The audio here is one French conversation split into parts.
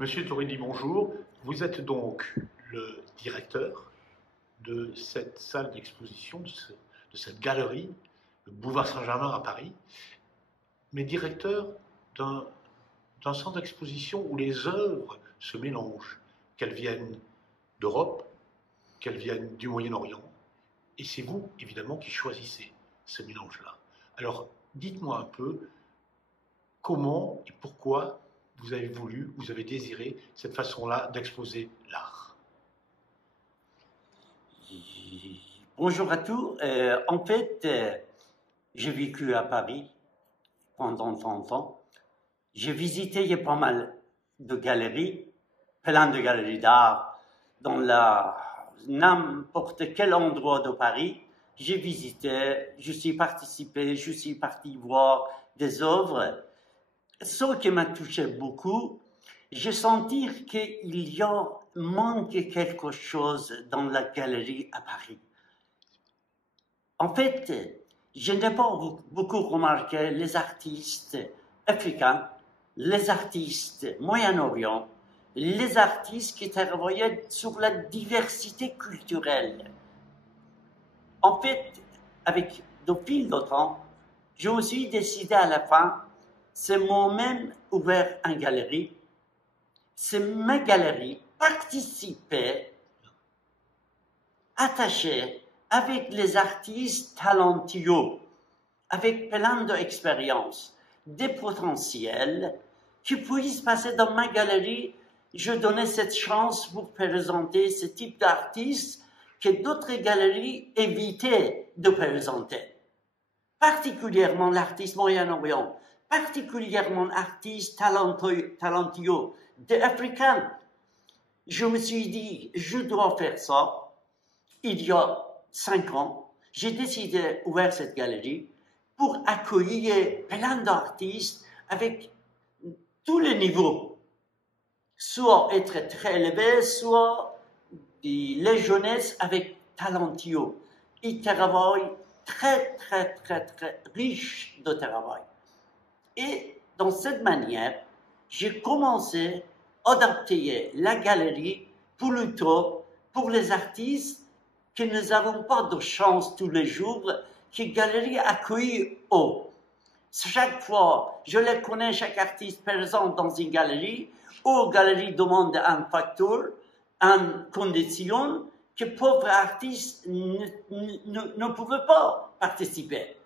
Monsieur Torelli, bonjour. Vous êtes donc le directeur de cette salle d'exposition, de cette galerie, le Boulevard Saint-Germain à Paris, mais directeur d'un centre d'exposition où les œuvres se mélangent, qu'elles viennent d'Europe, qu'elles viennent du Moyen-Orient, et c'est vous, évidemment, qui choisissez ce mélange-là. Alors, dites-moi un peu comment et pourquoi vous avez voulu, vous avez désiré cette façon-là d'exposer l'art. Bonjour à tous. En fait, j'ai vécu à Paris pendant 30 ans. J'ai visité pas mal de galeries, plein de galeries d'art dans n'importe quel endroit de Paris. J'ai visité, je suis parti voir des œuvres. Ce qui m'a touché beaucoup, j'ai senti qu'il y a manque quelque chose dans la galerie à Paris. En fait, je n'ai pas beaucoup remarqué les artistes africains, les artistes Moyen-Orient, les artistes qui travaillaient sur la diversité culturelle. En fait, avec le fil de temps, j'ai aussi décidé à la fin, c'est moi-même ouvert une galerie. C'est ma galerie participée, attachée avec les artistes talentueux, avec plein d'expériences, des potentiels qui puissent passer dans ma galerie. Je donnais cette chance pour présenter ce type d'artistes que d'autres galeries évitaient de présenter. Particulièrement l'artiste Moyen-Orient, particulièrement l'artiste talentueux des Africains. Je me suis dit, je dois faire ça. Il y a 5 ans, j'ai décidé d'ouvrir cette galerie pour accueillir plein d'artistes avec tous les niveaux. Soit être très élevé, soit les jeunesses avec talentueux. Ils travaillent très riche de travail. Et dans cette manière, j'ai commencé à adapter la galerie plutôt pour les artistes qui n'avons pas de chance tous les jours, que la galerie accueille eux. Chaque fois, je les connais, chaque artiste présent dans une galerie, ou la galerie demande un facteur, une condition que pauvres artistes ne pouvaient pas participer.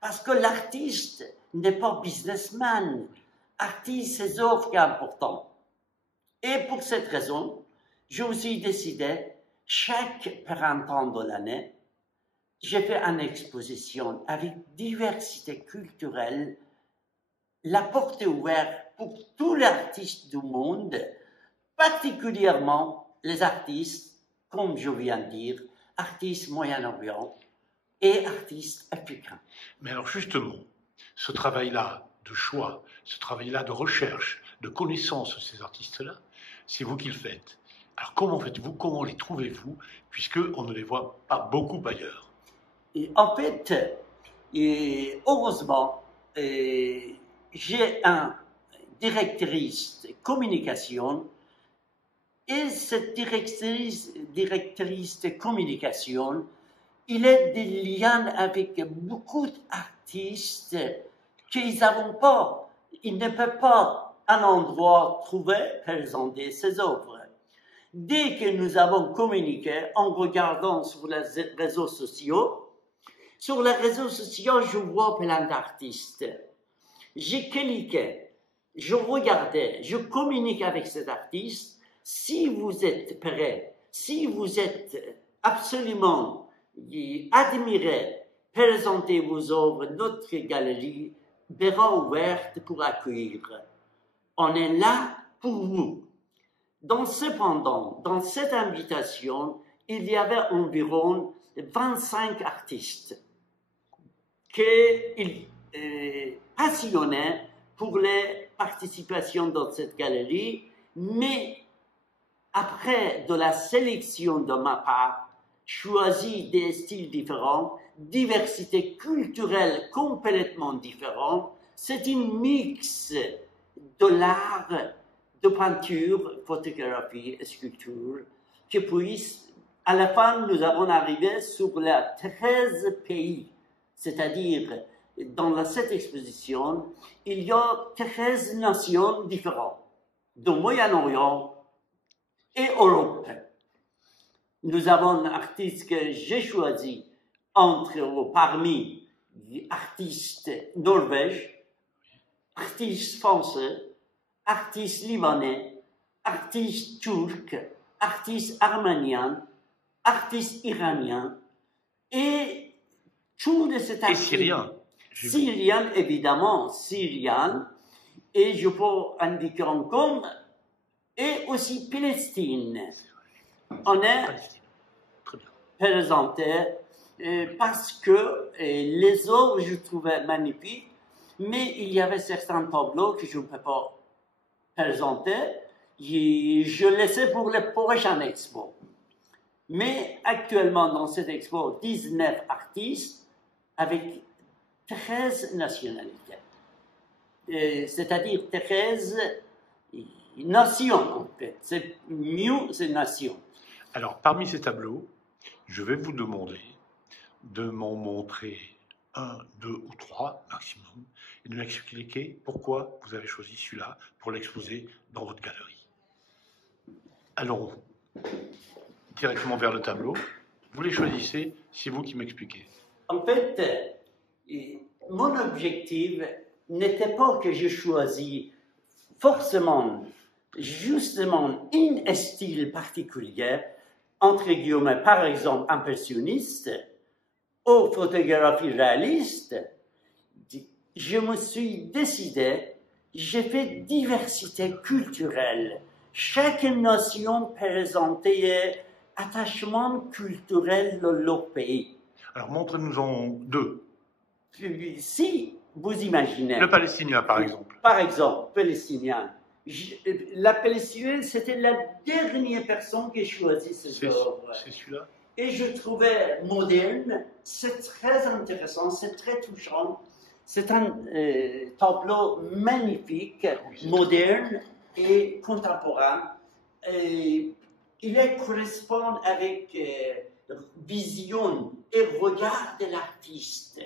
Parce que l'artiste n'est pas businessman. Artiste, c'est œuvres qui est important. Et pour cette raison, j'ai aussi décidé, chaque printemps de l'année, j'ai fait une exposition avec diversité culturelle, la porte est ouverte pour tous les artistes du monde, particulièrement les artistes, comme je viens de dire, artistes Moyen-Orient et artistes africains. Mais alors justement, ce travail-là de choix, ce travail-là de recherche, de connaissance de ces artistes-là, c'est vous qui le faites. Alors comment faites-vous, comment les trouvez-vous, puisqu'on ne les voit pas beaucoup ailleurs? Et en fait, heureusement, j'ai une directrice de communication, et cette directrice de communication, il a des liens avec beaucoup d'artistes qu'ils n'ont pas. Ils ne peuvent pas, à un endroit, trouver, présenter ses œuvres. Dès que nous avons communiqué, en regardant sur les réseaux sociaux, je vois plein d'artistes. J'ai cliqué, je regardais, je communique avec ces artistes. Si vous êtes prêts, si vous êtes absolument admirés, présentez vos œuvres, notre galerie sera ouverte pour accueillir. On est là pour vous. Cependant, dans cette invitation, il y avait environ 25 artistes qui passionnaient pour les participations dans cette galerie, mais après de la sélection de ma part, choisi des styles différents, diversité culturelle complètement différente, c'est un mix de l'art de peinture, photographie et sculpture, qui puisse, à la fin, nous avons arrivé sur les 13 pays, c'est-à-dire, dans cette exposition, il y a 13 nations différentes, du Moyen-Orient et Europe. Nous avons un artiste que j'ai choisi parmi les artistes norvégiens, artistes français, artistes libanais, artistes turcs, artistes arméniens, artistes iraniens, et tout de cet artiste. Et syriens. Syriens, évidemment, syriens, et je peux indiquer encore, et aussi Palestine. On est présenté parce que les œuvres, je trouvais magnifiques, mais il y avait certains tableaux que je ne peux pas présenter. Je laissais pour les prochaines expos. Mais actuellement, dans cette expo, 19 artistes avec 13 nationalités. C'est-à-dire 13 nations, en fait. C'est mieux, c'est nations. Alors, parmi ces tableaux, je vais vous demander de m'en montrer 1, 2 ou 3 maximum et de m'expliquer pourquoi vous avez choisi celui-là pour l'exposer dans votre galerie. Allons directement vers le tableau. Vous les choisissez, c'est vous qui m'expliquez. En fait, mon objectif n'était pas que je choisis forcément, justement, un style particulier, entre guillemets, par exemple, impressionniste, ou photographie réaliste. Je me suis décidé, j'ai fait diversité culturelle. Chaque nation présentait attachement culturel de leur pays. Alors, montrez-nous-en 2. Si vous imaginez... Le palestinien, par exemple. Par exemple, palestinien. La Palestinienne, c'était la dernière personne qui a choisi cette œuvre. C'est celui-là. Et je trouvais moderne, c'est très intéressant, c'est très touchant. C'est un tableau magnifique, moderne et contemporain. Il correspond avec vision et regard de l'artiste,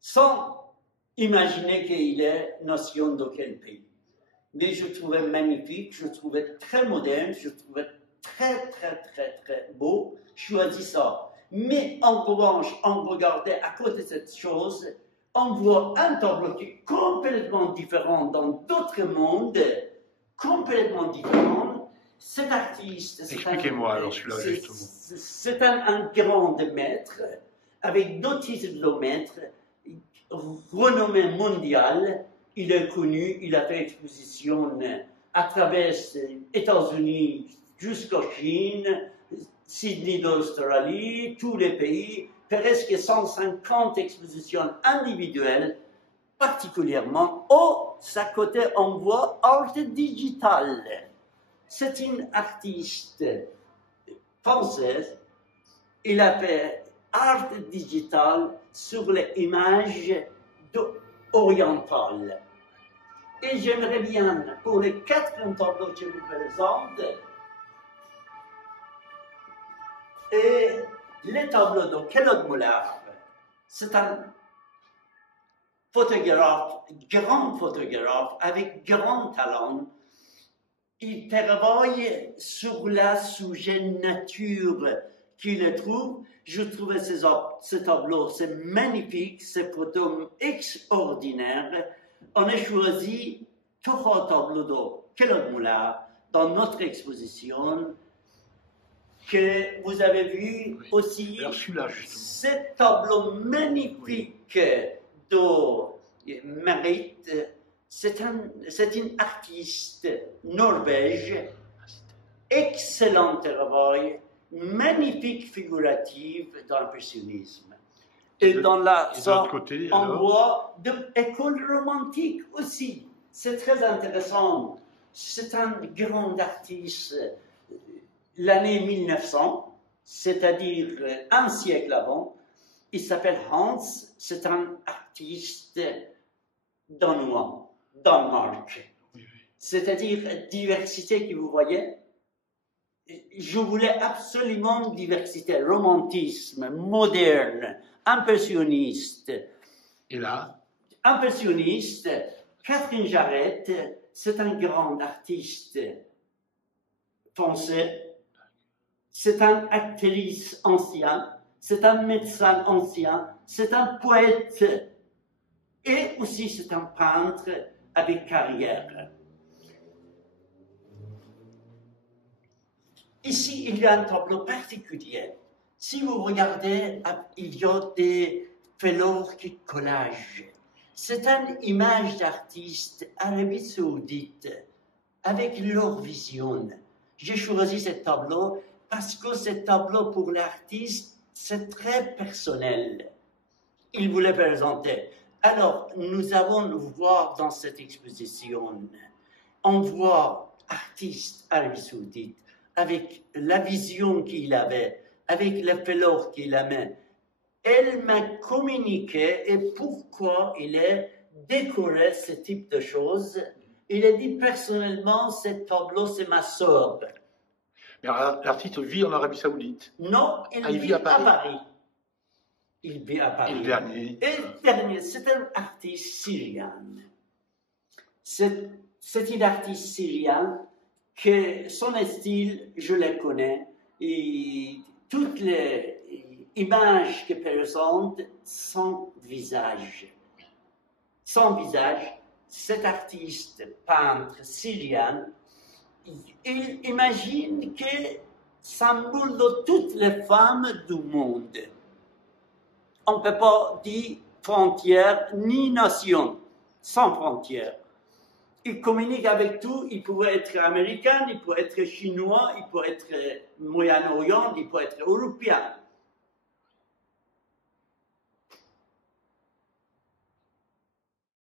sans imaginer qu'il est nation de quel pays. Mais je trouvais magnifique, je trouvais très moderne, je trouvais très, très, très, très beau. Je choisis ça. Mais en revanche, on regardait à côté de cette chose, on voit un tableau qui est complètement différent dans d'autres mondes, complètement différent. Cet artiste... Expliquez-moi alors celui-là, justement. C'est un grand maître, avec 2 titres de maître, renommé mondial. Il est connu, il a fait exposition à travers les États-Unis jusqu'en Chine, Sydney d'Australie, tous les pays, presque 150 expositions individuelles, particulièrement. Sa côté, on voit art digital. C'est une artiste française. Il a fait art digital sur les images orientales. Et j'aimerais bien, pour les 4 tableaux que je vous présente, et les tableaux de Claude Moulard, c'est un photographe, grand photographe, avec grand talent. Il travaille sur la sujet nature qu'il trouve. Je trouvais ce tableau, c'est magnifique, ces photos extraordinaires. On a choisi 3 tableaux de Claude Moulard dans notre exposition que vous avez vu aussi. Ce tableau magnifique de Mérite. C'est une artiste norvège, excellent travail, magnifique figurative dans l'impressionnisme. Et dans la sorte, on voit de l'école romantique aussi. C'est très intéressant. C'est un grand artiste, l'année 1900, c'est-à-dire un siècle avant. Il s'appelle Hans, c'est un artiste danois, Danemark. c'est-à-dire diversité que vous voyez. Je voulais absolument diversité, romantisme, moderne, impressionniste. Et là, Impressionniste, Catherine Jarrett, c'est un grand artiste français, c'est une actrice ancienne, c'est un médecin ancien, c'est un poète et aussi c'est un peintre avec carrière. Ici, il y a un tableau particulier. Si vous regardez, il y a des velours qui collagent. C'est une image d'artistes Arabie Saoudite avec leur vision. J'ai choisi ce tableau parce que ce tableau pour l'artiste, c'est très personnel. Il voulait présenter. Alors, nous allons voir dans cette exposition, on voit artistes Arabie Saoudite avec la vision qu'il avait, avec le velours qu'il aimait. Elle m'a communiqué et pourquoi il a décoré ce type de choses. Il a dit personnellement, ce tableau, c'est ma sœur. Mais l'artiste vit en Arabie Saoudite. Non, il vit à Paris. Il vit à Paris. Et le dernier. Et le dernier, c'est un artiste syrien. C'est un artiste syrien que son style, je le connais. Et toutes les images qu'il présente, son visage. Son visage, cet artiste peintre syrien, il imagine que symbole de toutes les femmes du monde. On ne peut pas dire frontière ni nation, sans frontière. Il communique avec tout, il pourrait être américain, il pourrait être chinois, il pourrait être Moyen-Orient, il pourrait être européen.